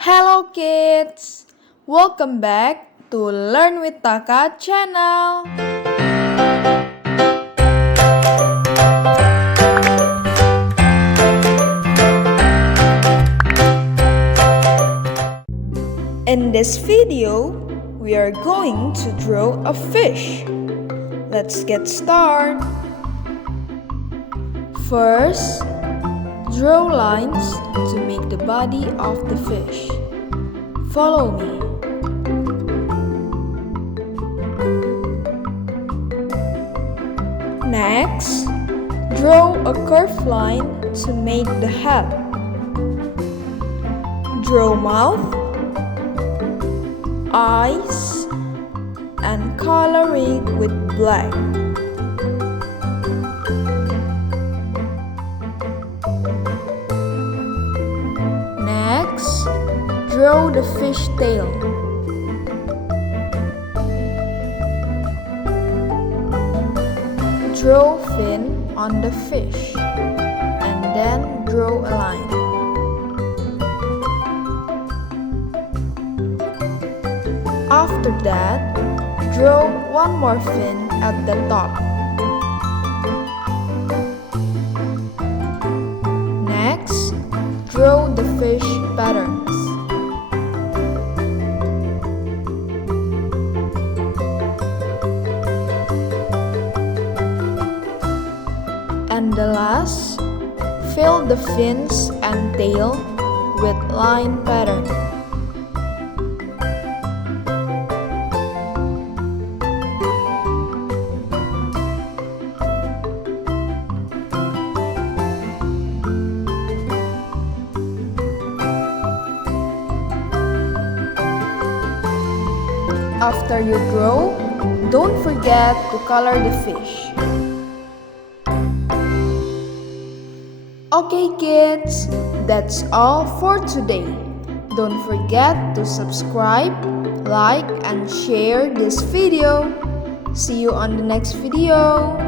Hello kids! Welcome back to LearnWithTaka Channel. In this video, we are going to draw a fish. Let's get started. First, draw lines to make the body of the fish. Follow me. Next, draw a curved line to make the head. Draw mouth, eyes, and color it with black. Next, draw the fish tail. Draw fin on the fish and then draw a line. After that, draw one more fin at the top. Next, draw the fish patterns. And the last, fill the fins and tail with line pattern. After you draw, don't forget to color the fish. Okay kids, that's all for today. Don't forget to subscribe, like, and share this video. See you on the next video.